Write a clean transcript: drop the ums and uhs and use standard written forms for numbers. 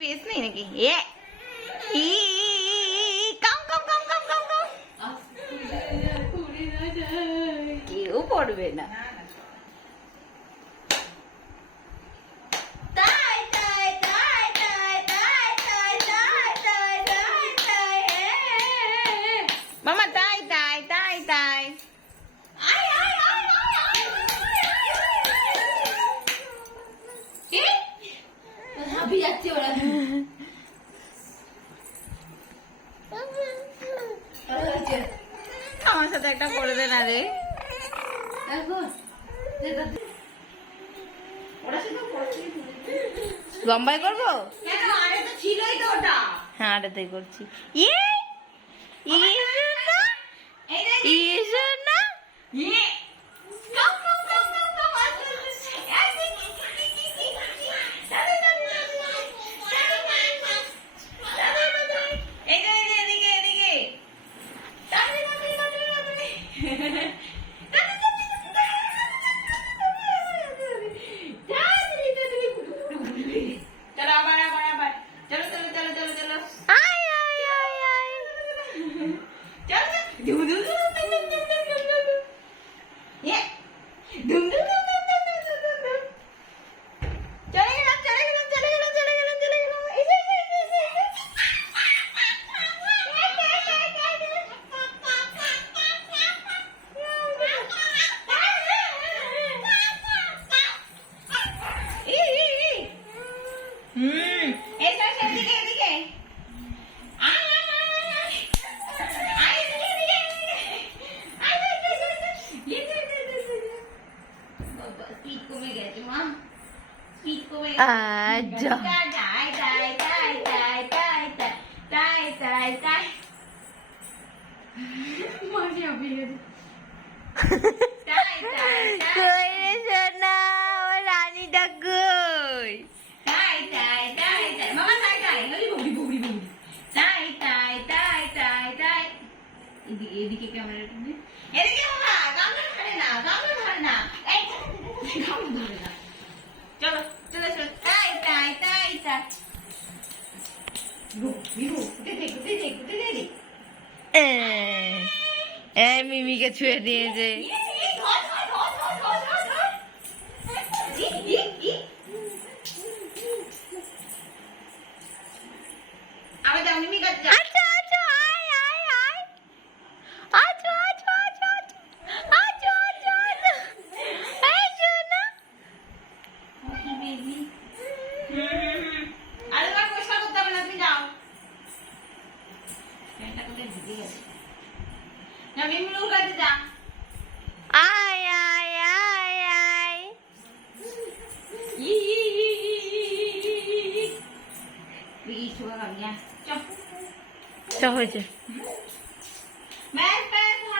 Pace নেই নাকি? এ ই কাম কাম কাম কাম কাম কাম, কেউ পড়বে না। মামা তাই তাই তাই তাই আমার সাথে একটা করে দে না রে। লম্বাই করবো? হ্যাঁ আরেকটাই করছি। ইয়ে রানীটা কই? এদিকে ক্যামেরাটা নে, এদিকে মামা গামলা ধরে না, গামলা ধরে না, এই গামলা ধরে না। চলো চলে চলো, তাই তাই তাই তাই মিমিকে ছুঁয়ে দিয়েছে। হয়েছে।